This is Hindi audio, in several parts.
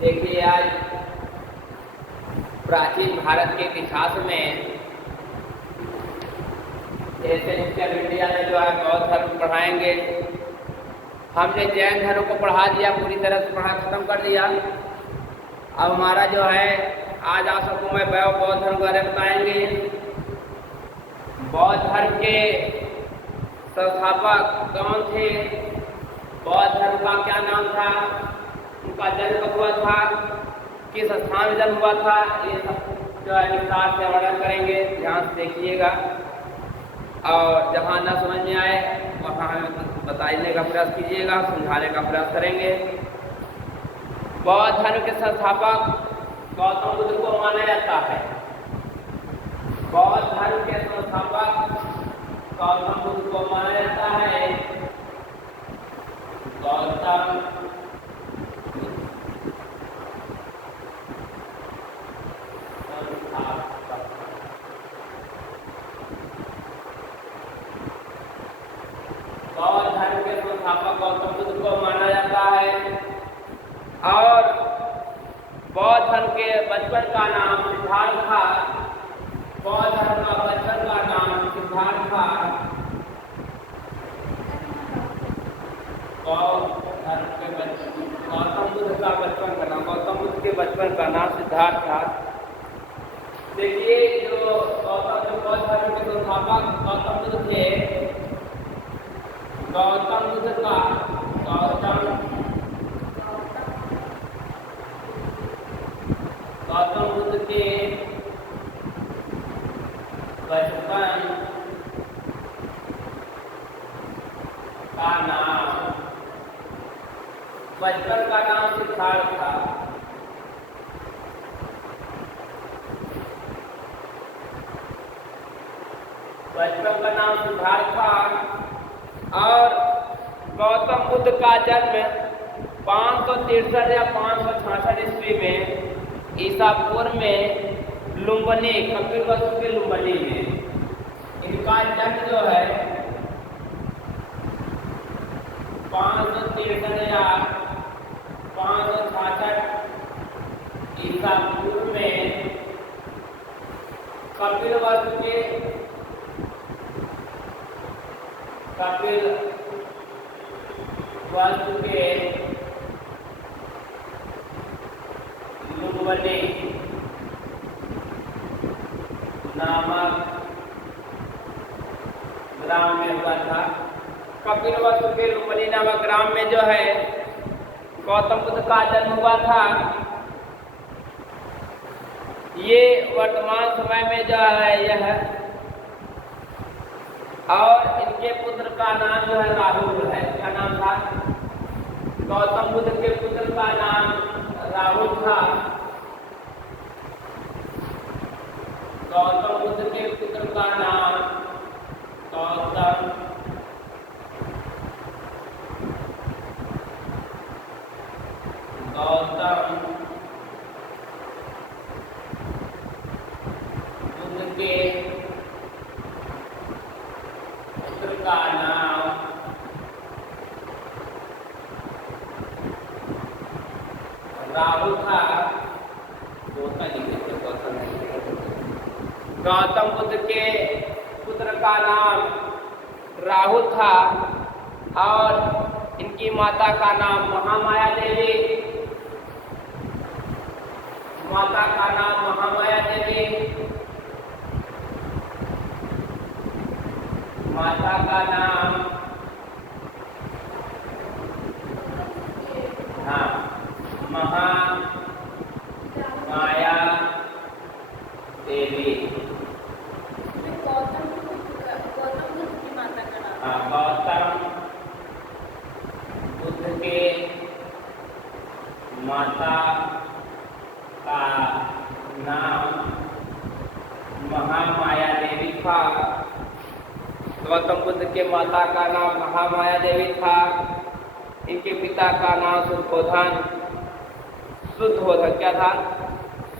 देखिए, आज प्राचीन भारत के इतिहास में एशियन इंडिया में जो है बौद्ध धर्म पढ़ाएंगे। हमने जैन धर्म को पढ़ा दिया, पूरी तरह से पढ़ा खत्म कर दिया। अब हमारा जो है आज आप सबको मैं बौद्ध धर्म के बारे में बताएंगे। बौद्ध धर्म के संस्थापक कौन थे, बौद्ध धर्म का क्या नाम था, उनका जन्म कब हुआ था, किस स्थान में जन्म हुआ था, ये सब जो है विस्तार से वर्णन करेंगे। ध्यान से देखिएगा और जहाँ न समझ में आए वहाँ बताने का प्रयास कीजिएगा, समझाने का प्रयास करेंगे। बौद्ध धर्म के संस्थापक गौतम बुद्ध को माना जाता है। बौद्ध धर्म के संस्थापक गौतम बुद्ध को माना जाता है। गौतम बौद्ध धर्म के संस्थापक गौतम बुद्ध को माना जाता है। और बौद्ध धर्म के बचपन का नाम सिद्धार्थ था। बौद्ध धर्म का बचपन का नाम सिद्धार्थ था। गौतम बुद्ध का बचपन का नाम, गौतम बुद्ध के बचपन का नाम सिद्धार्थ था। देखिए, जो बौद्ध धर्म के संस्थापक गौतम बुद्ध थे, गौतम बुद्ध का गौतम बुद्ध के बचपन का नाम सिद्धार्थ था। बचपन का नाम सिद्धार्थ था। और गौतम बुद्ध का जन्म 563 या 566 ईस्वी में ईसा पूर्व में लुम्बिनी, कपिलवस्तु के लुम्बिनी में इनका जन्म जो है 563 या 566 ईसा पूर्व में कपिलवस्तु के लुम्बिनी नामक ग्राम में हुआ था। कपिलवस्तु के लुम्बिनी नामक ग्राम में जो है गौतम बुद्ध का जन्म हुआ था। ये वर्तमान समय में जो है यह, और इनके पुत्र का नाम जो है राहुल है। क्या नाम था? गौतम बुद्ध के पुत्र का नाम राहुल था। गौतम बुद्ध के पुत्र का नाम गौतम बुद्ध के पुत्र का नाम राहुल था। गौतम बुद्ध के पुत्र का नाम राहुल था और इनकी माता का नाम महामाया देवी। माता का नाम महामाया देवी। माता का नाम महामाया देवी। गौतम बुद्ध के माता का नाम महामाया देवी था। गौतम बुद्ध के माता का नाम महामाया देवी था। इनके पिता का नाम शुद्धोधन क्या था?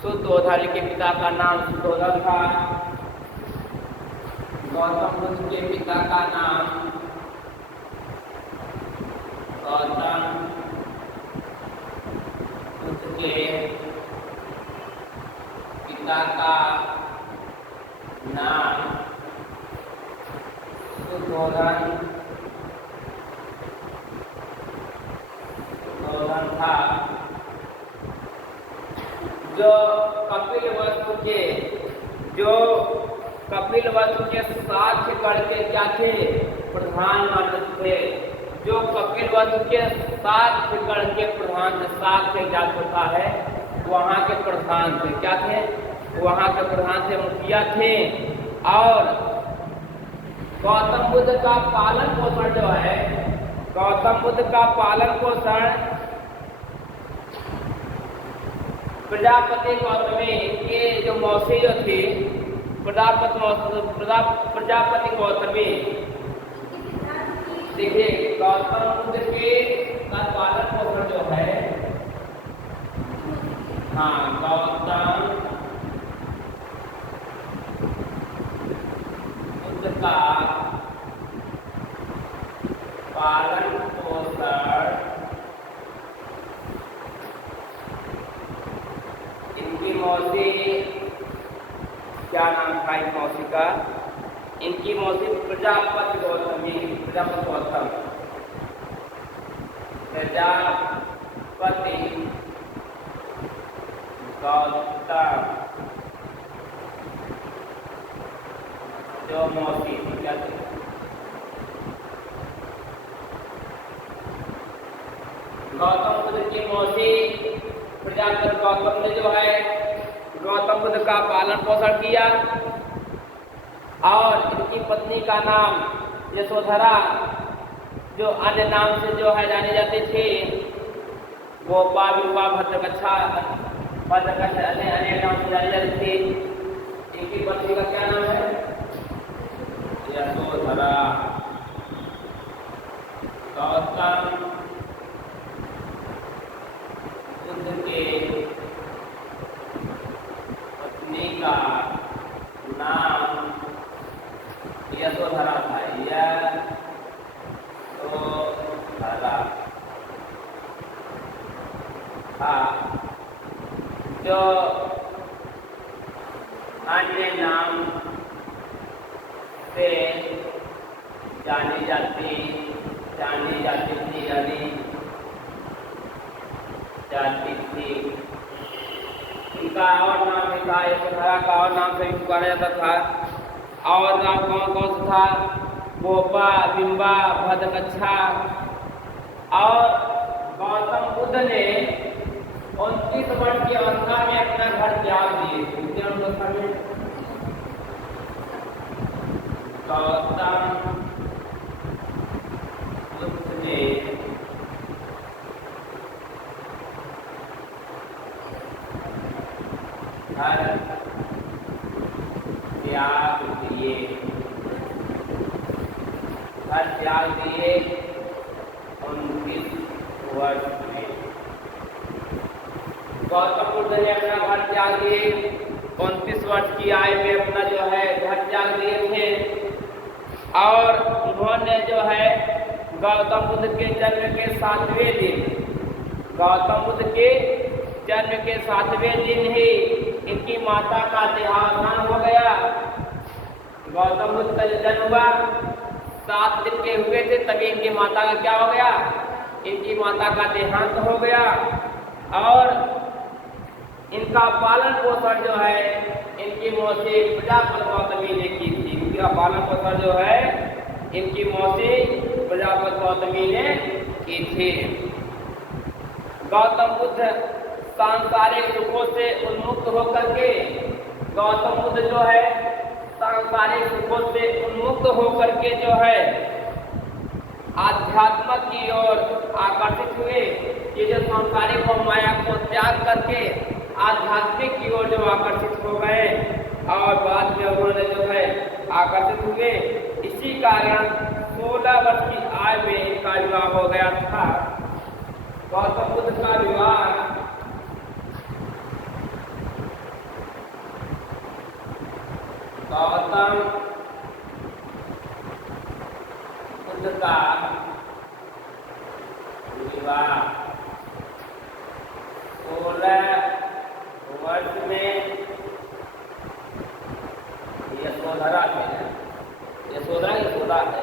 शुद्धोधन। इनके पिता का नाम शुद्धोधन था। गौतम बुद्ध के पिता का नाम गौतम बुद्ध उनके पिता का नाम सुधोधन था। जो कपिलवस्तु के साक्ष्य गढ़ के क्या थे? प्रधान मंत्री थे। जो कपिलवस्तु के साक्ष्य गढ़ के प्रधान, साक्ष्य क्या होता है, वहाँ के प्रधान थे। क्या थे? वहाँ के प्रधान थे, मुखिया थे। और गौतम बुद्ध का पालन पोषण जो है, गौतम बुद्ध का पालन पोषण प्रजापति गौतमी के जो मौसी जो थी, प्रजापति गौतमी, देखिए गौतम बुद्ध के का पालन पोषण जो है, हाँ, गौतम बुद्ध का पालन पोषण इनकी मौसी, क्या नाम था इस मौसी का? इनकी मौसी प्रजापति गौतमी, प्रजापति गौतम, प्रजापति गौतम जो मौसी क्या थी? गौतम बुद्ध की मौसी प्रजापति गौतम ने जो है गौतम बुद्ध का पालन पोषण किया। और इनकी पत्नी का नाम यशोधरा, जो अन्य नाम से जो है जाने जाते थे, गोपा, विपा, भद्रकच्छा, अन्य नाम से जाने जाते थे। इनकी पत्नी का क्या नाम है? यशोधरा। गौतम बुद्ध के पत्नी का नाम यशोधरा था। यशोधरा था। जो अन्य नाम से जानी जाती थी, जाती थी। इनका और नाम भी था, यशोधरा का और नाम से भी पुकारा जाता था। और नाम कौन कौन सा था? गोपा, बिंबा, भद्रकच्छा। और गौतम बुद्ध ने 29 वर्ष की अवस्था में अपना घर त्याग दिए। गौतम बुद्ध ने घर त्याग दिए, घर त्याग दिए 29 वर्ष में। गौतम बुद्ध ने अपना घर त्याग दिए 29 वर्ष की आयु में, अपना जो है घर त्याग दिए थे। और उन्होंने जो है गौतम बुद्ध के जन्म के 7वें दिन, गौतम बुद्ध के जन्म के 7वें दिन ही इनकी माता का देहावसान हो गया। गौतम बुद्ध का जन्म हुआ 7 दिन के हुए थे, तभी इनकी माता का क्या हो गया? इनकी माता का देहांत हो गया। और इनका पालन पोषण जो है इनकी मौसी प्रजापति गौतमी ने की थी। इनका पालन पोषण जो है इनकी मौसी प्रजापति गौतमी ने की थी। गौतम बुद्ध सांसारिक सुखों से उन्मुक्त होकर के, गौतम बुद्ध जो है सांसारिक सुखों से उन्मुक्त होकर के जो है आध्यात्म की ओर आकर्षित हुए। ये जो सांसारिक और माया को त्याग करके आध्यात्मिक की ओर जो आकर्षित हो गए और बाद में उन्होंने जो है आकर्षित हुए। इसी कारण 16 वर्ष की आयु में इनका विवाह हो गया था। गौतम बुद्ध का विवाह गौतम बुद्ध का विवाह 16 वर्ष में यशोधरा थे। यशोदा यशोदा है।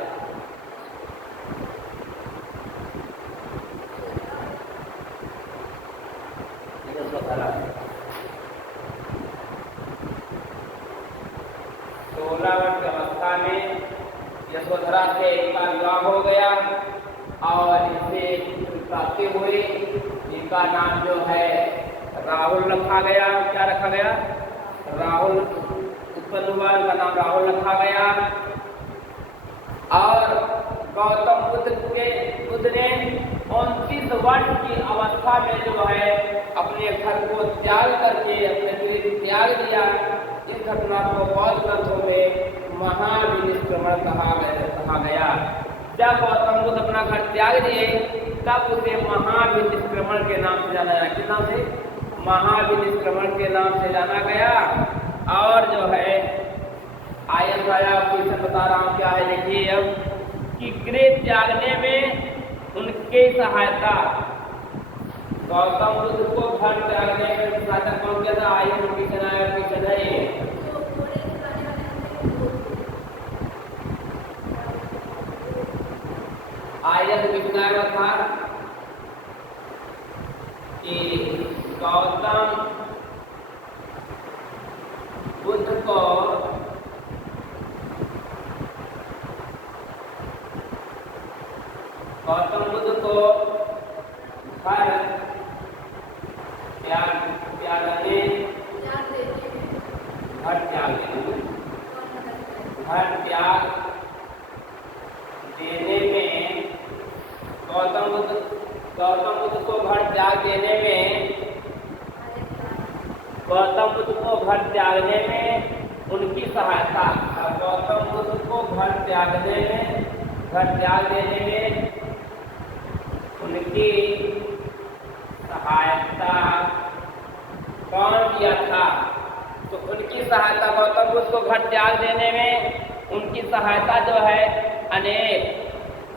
यशोधरा 16 वर्ष की अवस्था में यशोधरा से इनका विवाह हो गया और इनसे प्राप्ति हुई। इनका नाम जो है राहुल रखा गया। क्या रखा गया? राहुल उत्पन्न हुआ, इनका नाम राहुल रखा गया। और गौतम बुद्ध ने 29 वर्ष की अवस्था में जो है अपने घर को त्याग करके अपने शरीर त्याग दिया। इस घटना को बौद्ध ग्रंथों में महाविनिष्क्रमण कहा गया। जब गौतम बुद्ध अपना घर त्याग दिए तब उसे महाविनिष्क्रमण के नाम से जाना गया। किस नाम से? महाविनिष्क्रमण के नाम से जाना गया। और जो है आयत राजा क्वेश्चन बता रहा हूँ क्या है, देखिए अब कि गृह त्यागने में उनके सहायता, गौतम बुद्ध को घर त्यागने में सहायता कौन किया था? आयत क्वेश्चन है आयत विज्ञान था कि गौतम बुद्ध को घर त्याग देने में गौतम बुद्ध को घर त्याग देने में उनकी सहायता, गौतम बुद्ध को घर त्याग देने में उनकी सहायता कौन किया था? तो उनकी सहायता, गौतम बुद्ध को घर त्याग देने में उनकी सहायता जो है अनेक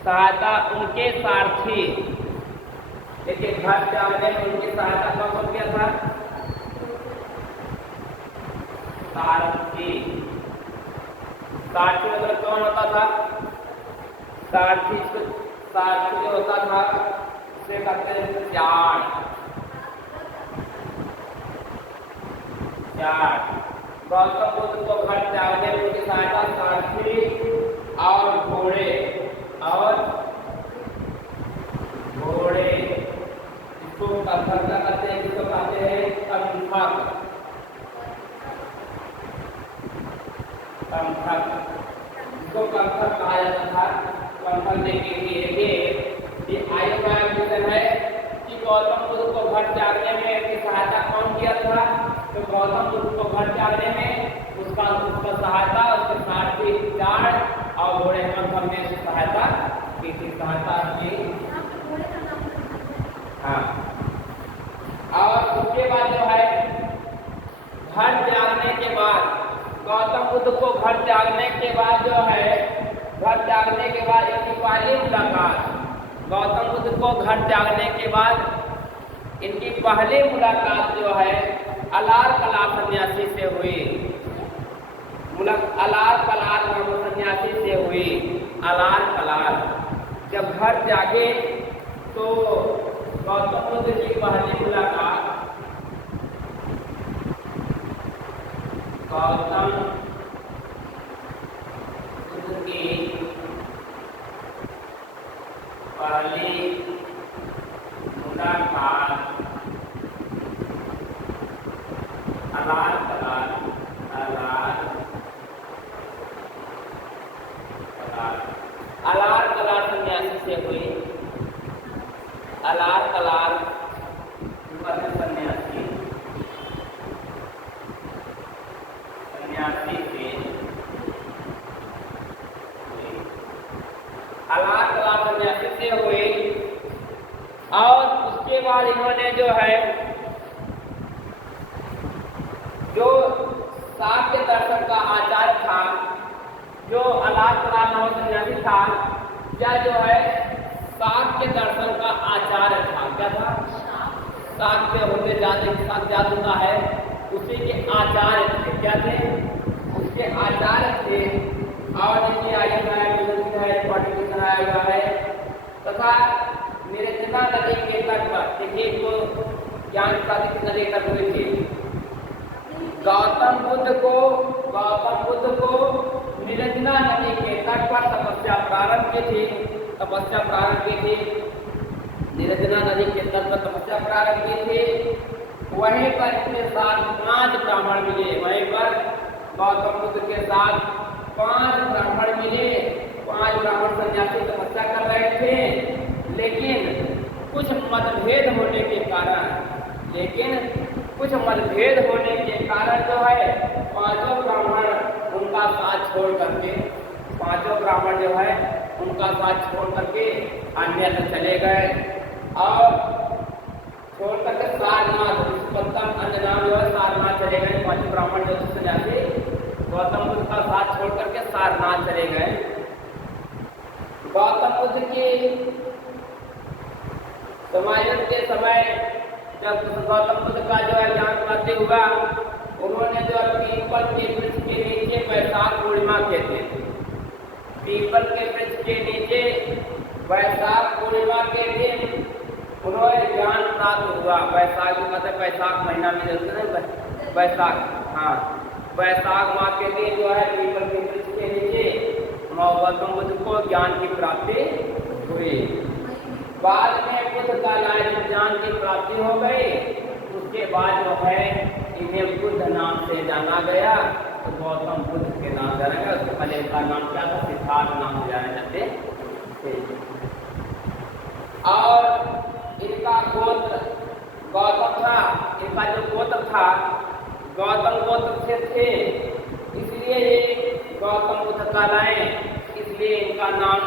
सहायता उनके सारथी। देखिए घर त्यागने में उनकी सहायता कौन किया था? सारथी। सारथी मतलब कौन होता था? सारथी जो होता था उसे कहते हैं चार। गौतम बुद्ध को घर त्यागने में उनकी सहायता सारथी और घोड़े इसको कंफर कहते हैं, जिसको कहते हैं कंफर। इसको कंफर कहा जाता था। कंफर देखिए ये आयुर्वेद है कि गौतम बुद्ध को घर त्यागने में उनकी सहायता कौन किया था? तो गौतम बुद्ध को घर त्यागने में उसका सहायता उसके सारथी चार और घोड़े कंफर ने सहायता की। हाँ, और उसके बाद जो है घर त्यागने के बाद गौतम बुद्ध को घर त्यागने के बाद इनकी पहली मुलाकात, गौतम बुद्ध को घर त्यागने के बाद इनकी पहली मुलाकात जो है अलार कलार सन्यासी से हुई। अलार कलार सन्यासी से हुई। अलार कलार जब घर त्यागे तो गौतम बुद्ध की पहली मुलाकात गौतम बुद्ध की पहली मुलाकात अलार कलार सन्यासी से हुई। अलार कलार सन्यासी से अलार कलार सन्यासी से हुई। और उसके बाद इन्होंने जो है जो शाक्य दर्शन का आचार्य था, जो अलार कलार नामक सन्यासी था, क्या जो है शाक्य दर्शन का आचार्य था। क्या था? साथ के होते जाते के साथ क्या होता है, उसी के आचार्य थे। क्या थे? उसके आचार्य थे। और देखिए आगे पार्टिशन आया हुआ है। तथा निर्जना नदी के तट पर देखिए तो ज्ञान प्राप्ति नदी तट हुई थी। गौतम बुद्ध को निर्जना नदी के तट पर तपस्या प्रारंभ की थी। निर्जना नदी के तट पर तपस्या प्रारंभ की थी। वहीं पर इसके साथ 5 ब्राह्मण मिले। वहीं पर गौतम बुद्ध के साथ 5 ब्राह्मण मिले। 5 ब्राह्मण सन्यासी तपस्या कर रहे थे। लेकिन कुछ मतभेद होने के कारण जो है 5 ब्राह्मण उनका साथ छोड़ करके अन्यत्र चले गए। और छोड़ करके सारनाथ, अन्य नाम जो है सारनाथ चले गए। 5 ब्राह्मण जो सन्यासी गौतम बुद्ध का साथ छोड़ करके सारनाथ चले गए। गौतम बुद्ध की समायोजन के समय जब गौतम बुद्ध का जो है ज्ञान प्राप्ति हुआ, उन्होंने जो पीपल के वृक्ष के नीचे वैशाख पूर्णिमा के दिन, पीपल के वृक्ष के नीचे वैशाख पूर्णिमा के दिन उन्होंने ज्ञान प्राप्त हुआ। वैशाख मतलब वैशाख महीना में चलते हैं वैशाख, हाँ वैशाख माह के दिन जो है पीपल के वृक्ष के नीचे गौतम बुद्ध को ज्ञान की प्राप्ति हुई। बाद में बुद्ध का ज्ञान की प्राप्ति हो गई। उसके बाद जो है इन्हें बुद्ध नाम से जाना गया। तो गौतम बुद्ध के नाम जाना गया। उसके पहले का नाम क्या था? सिद्धार्थ नाम से जाने जाते थे। और इनका गोत्र गौतम था। इनका जो गोत्र था गौतम गोत्र से थे, इसलिए ये गौतम बुद्ध कहलाए। इसलिए इनका नाम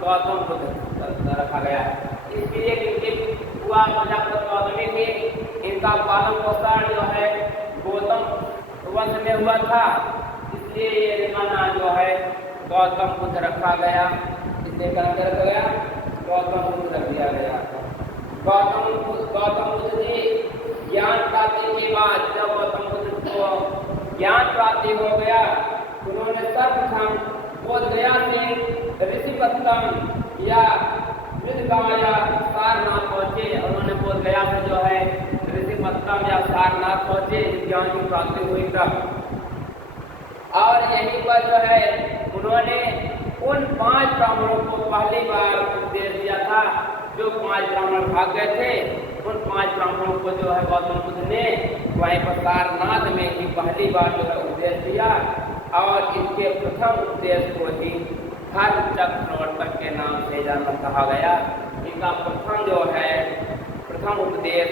गौतम बुद्ध रखा गया। इसलिए इनके हुआ प्रजापति गौतमी थी। इनका पालन पोषण जो है गौतम वंश में हुआ था। इसलिए इनका नाम जो है गौतम बुद्ध रखा गया। इसलिए रखा गया गौतम बुद्ध रख दिया गया। गौतम बुद्ध जी ज्ञान प्राप्ति के बाद जब गौतम बुद्ध को ज्ञान प्राप्ति हो गया, उन्होंने सर्वप्रथम बोधगया से ऋषिपत्तम या मृदगांव या सारनाथ पहुंचे। उन्होंने बोधगया से जो है ऋषिपत्तम या सारनाथ पहुंचे। ज्ञान की प्राप्ति हुई तब। और यहीं पर जो है उन्होंने उन 5 ब्राह्मणों को पहली बार उपदेश दिया था। जो 5 ब्राह्मण भाग गए थे, उन 5 ब्राह्मणों को जो है गौतम बुद्ध ने वहीं पर सारनाथ में ही पहली बार जो है उपदेश दिया। और इनके प्रथम उपदेश को ही धर्म चक्र प्रवर्तक के नाम से जाना कहा गया। इनका प्रथम उपदेश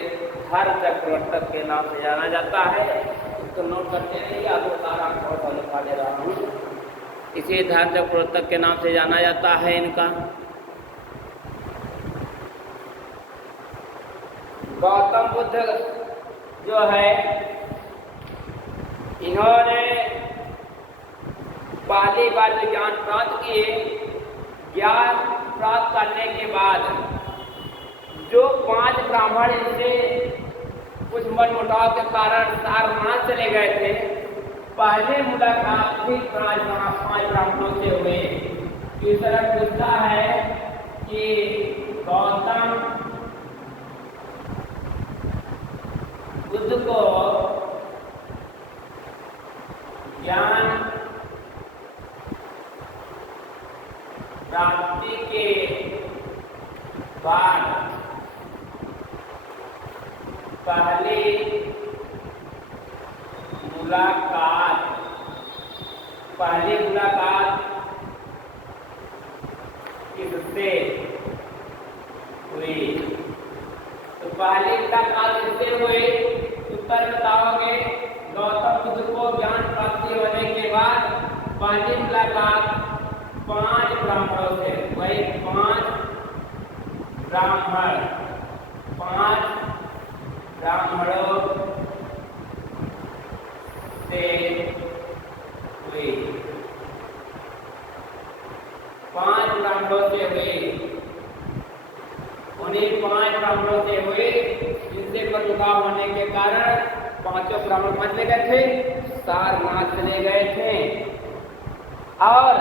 धर्म चक्र प्रवर्तक के नाम से जाना जाता है। इसको नोट करते हैं या तो सारा थोड़ा लिखा दे रहा हूँ। इसी धर्म चक्र प्रवर्तक के नाम से जाना जाता है इनका। गौतम बुद्ध जो है इन्होंने पहली बार जो ज्ञान प्राप्त किए, ज्ञान प्राप्त करने के बाद जो 5 ब्राह्मण इनसे कुछ मनमुटाव के कारण सारनाथ चले गए थे, पहले मुलाकात भी 5 ब्राह्मणों से हुए। तीसरा पूछता है कि गौतम बुद्ध को ज्ञान प्राप्ति के बाद पहली मुलाकात किससे हुई? तो पहली मुलाकात किससे हुई? उत्तर बताओगे। गौतम बुद्ध को ज्ञान प्राप्ति होने के बाद पहली मुलाकात 5 ब्राह्मणों से, वही 5 ब्राह्मणों से हुई। 5 ब्राह्मणों से हुई। उन्हीं 5 ब्राह्मणों से हुई जिनसे पर झुकाव होने के कारण पांचों ब्राह्मण बचने गए थे, सारनाथ चले गए थे। और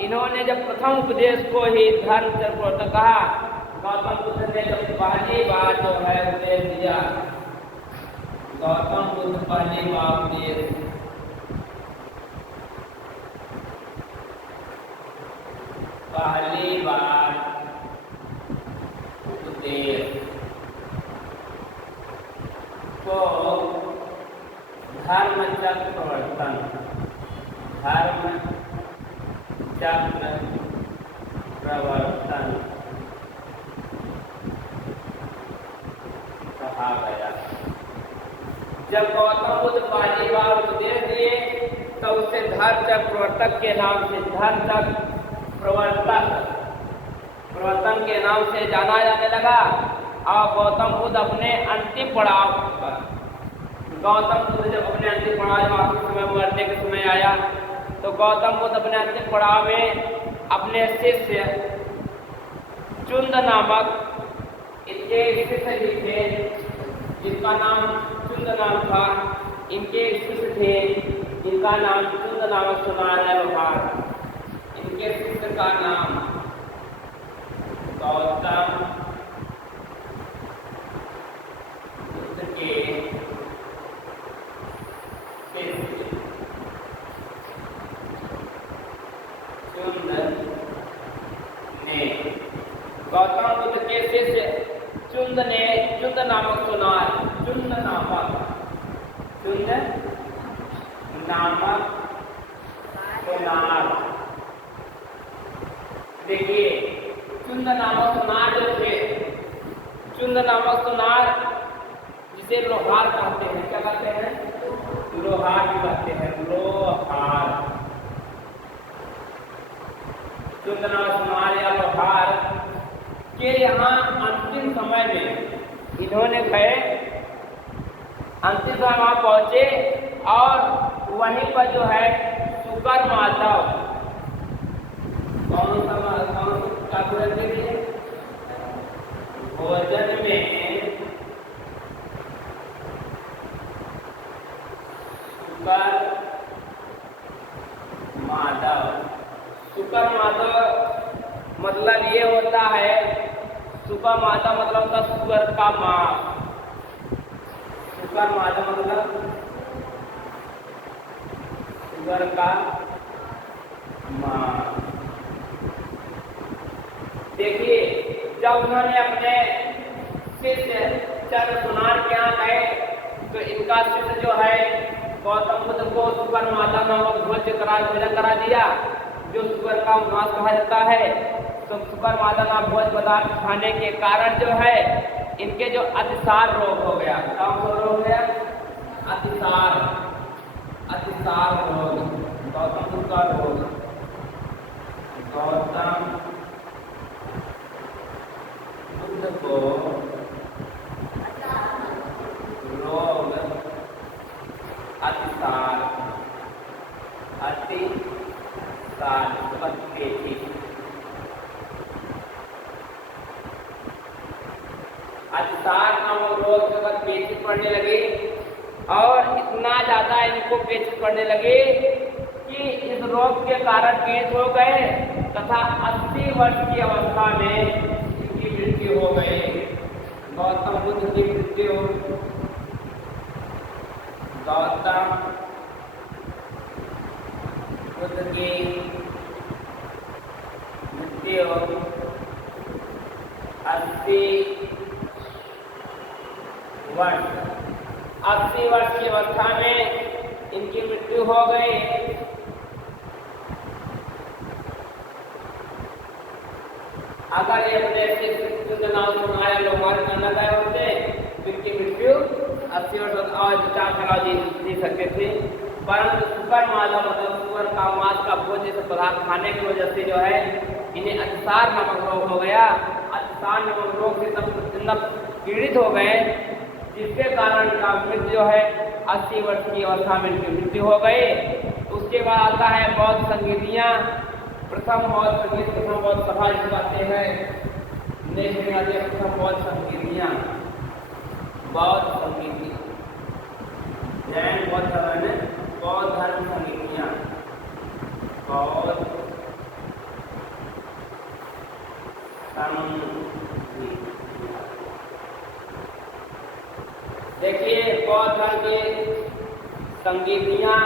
इन्होंने जब प्रथम उपदेश को ही धर्म चक्र कहा, गौतम बुद्ध ने जब पहली बार जो है उपदेश दिया, गौतम बुद्ध पहली बार उपदेश को धर्म चक्र प्रवर्तन, धर्म चक्र प्रवर्तन कहा गया। जब गौतम बुद्ध पहली बार उपदेश दिए तो उसे धर्म चक्र प्रवर्तक के नाम से, धर्म चक्र प्रवर्तन के नाम से जाना जाने लगा। और गौतम बुद्ध अपने अंतिम पड़ाव पर, गौतम बुद्ध जब अपने अंतिम पड़ाव आखिरी समय मरने के समय आया तो गौतम बुद्ध अपने अंतिम पड़ाव में अपने शिष्य चुंद नामक इनके शिष्य भी थे, जिसका नाम चुंद नाम था। इनके शिष्य थे जिनका नाम चुंद नामक सुनार है व्यवहार। इनके शिष्य का नाम गौतम बुद्ध के शिष्य चुंद ने, गौतम बुद्ध के शिष्य चुंद ने चुंद नामक सुनार, चुंद नामक सुनार, देखिए चुंद नामक सुनार जो थे, चुंद नामक सुनार जिसे लोहार कहते हैं, क्या कहते हैं? लोहार भी कहते हैं, लोहार। चुंद नामक सुनार या लोहार के यहाँ अंतिम समय में इन्होंने गए, अंतिम समय वहां पहुंचे और वहीं पर जो है सुकर माधव, कौन सा के लिए भोजन में सुकर माधव, सुकर माधव मतलब ये होता है, सुकर माधव मतलब होता सुकर का माँ, सुकर माधव मतलब सुकर का माँ। देखिए जब उन्होंने अपने शिष्य चंद्र सुनार के यहाँ गए तो इनका शिष्य जो है गौतम बुद्ध को सुकर माता नामक भोजन करा दिया, जो सुकर का मांस कहा जाता है। तो सुकर माता नाम भोज पदार्थ खाने के कारण जो है इनके जो अतिसार रोग हो गया, कौन सा रोग हो गया? अतिसार, अतिसार रोग, गौतम बुद्ध का रोग, गौतम बुद्ध को रोग अतिसार, अतिसार पेची, अतिसार नामक रोग के बाद पेची पड़ने लगे और इतना ज्यादा इनको पेची पड़ने लगे कि इस रोग के कारण पीड़ित हो गए तथा 80 वर्ष की अवस्था में इनकी मृत्यु हो गई। गौतम बुद्ध की मृत्यु, गौतम बुद्ध की मृत्यु 80 वर्ष की अवस्था में इनकी मृत्यु हो गई। अगर ये अपने नाम सुनाया लोहार करना गए होते तो इनकी मृत्यु 80 वर्ष और 4 साल जी सकते थे, परंतु सुकर माधव मतलब सुकर का मांस का भोज जैसे पदार्थ खाने की वजह से जो है इन्हें अतिसार नामक रोग हो गया। अतिसार नामक रोग से तब पीड़ित हो गए, जिसके कारण का मृत्यु जो है 80 वर्ष की अवस्था में इनकी मृत्यु हो गई। उसके बाद आता है बौद्ध संगीतियाँ, प्रथम बौद्ध संगीत, प्रथम बौद्ध सभा जिसे कहते हैं, प्रथम बौद्ध संगीतियाँ, बौद्ध संगीति, जैन बौद्ध धर्म में बौद्ध धर्म संगीतियाँ, बौद्ध संगीतियाँ। देखिए बौद्ध धर्म के संगीतियाँ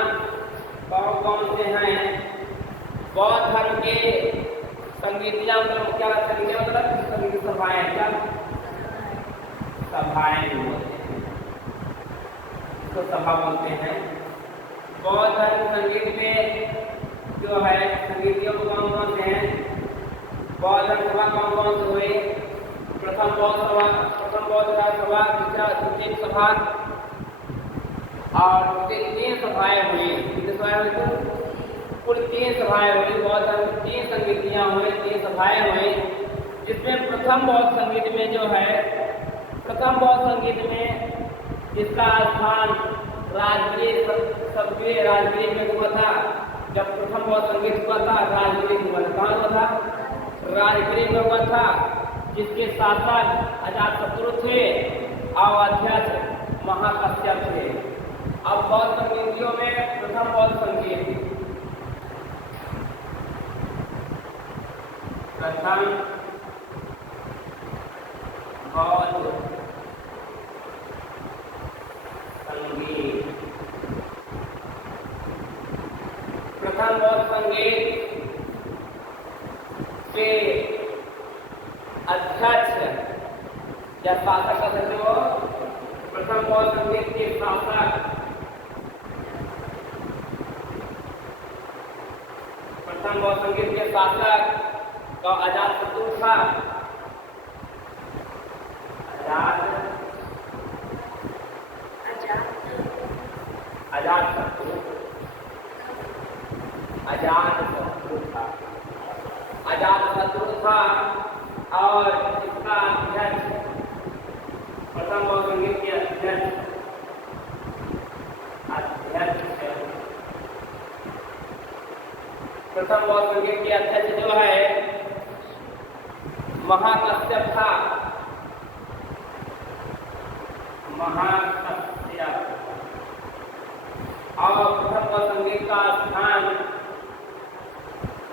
कौन कौन से हैं। बौद्ध धर्म के संगीतियाँ मतलब क्या संगीतियाँ मतलब संगीत सभाएँ, क्या सभाएँ बोलते हैं, इसको सभा बोलते हैं। बौद्ध धर्म संगीत में जो है संगीतियों को कौन कौन से हैं। बौद्ध धर्म सभा कौन कौन से हुए। प्रथम बौद्ध सभा, प्रथम बौद्ध सभा, दूसरा द्वितीय सभा और तीन सभाएँ हुई। कितनी सभाएँ हुई? कुल 3 सभाएँ हुई। बौद्ध धर्म की 3 संगीतियाँ हुई, 3 सभाएँ हुई, जिसमें प्रथम बौद्ध संगीत में जो है, प्रथम बौद्ध संगीत में जिसका स्थान राजगीर, सबके राजगीर में हुआ था। जब प्रथम बौद्ध संगीत हुआ था राजगीर में हुआ था। कहाँ हुआ था? राजगीर में हुआ था, जिसके शासक अजातशत्रु थे और अध्यक्ष महाकश्यप थे। अब बौद्ध संगीतियों में प्रथम बौद्ध संगीत, प्रथम बौद्ध संगीत, प्रथम बौद्ध संगीत के अध्यक्ष या शासक का जो प्रथम बौद्ध संगीत के शासक, प्रथम बौद्ध संगीत के शासक का अजातशत्रु था। अजातशत्रु था और इसका अध्यक्ष, प्रथम बौद्ध संगीत के अध्यक्ष प्रथम बौद्ध संगीत के अध्यक्ष जो है महाकश्यप था। महाकश्यप। और प्रथम बौद्ध संगीत का स्थान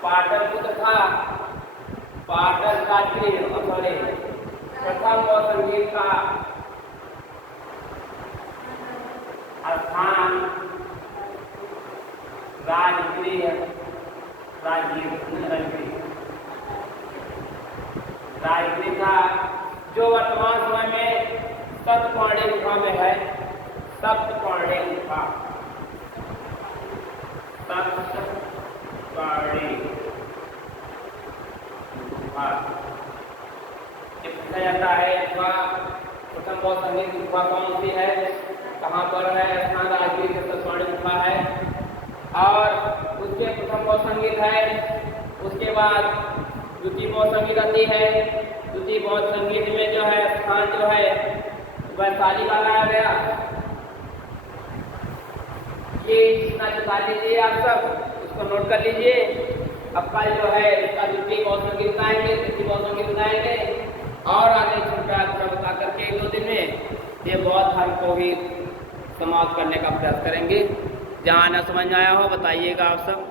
पाटलिपुत्र था। पाटन का प्रथम बौद्ध संगीत का स्थान राजगीर था, जो वर्तमान समय में सप्तपर्णी गुफा में है। सप्तपर्णी गुफा, सप्तपर्णी गुफा पूछा जाता है। गुफा प्रथम बौद्ध संगीत गुफा कौन सी है, कहाँ पर है? स्थान राजगीर के सप्तपर्णी गुफा है। और उसके प्रथम बौद्ध संगीत है। उसके बाद द्वितीय बौद्ध संगीत आती है। द्वितीय बौद्ध संगीत में जो है स्थान जो है वैशाली का लाया गया। ये इसका बता लीजिए आप सब, इसको नोट कर लीजिए। अब कल जो है इसका द्वितीय बौद्ध संगीत बताएंगे, तृतीय बौद्ध संगीत बताएंगे और आगे छोटा बता करके 1-2 दिन में ये बौद्ध धर्म को भी समाप्त करने का प्रयास करेंगे। जहाँ न समझ में आया हो बताइएगा आप सब।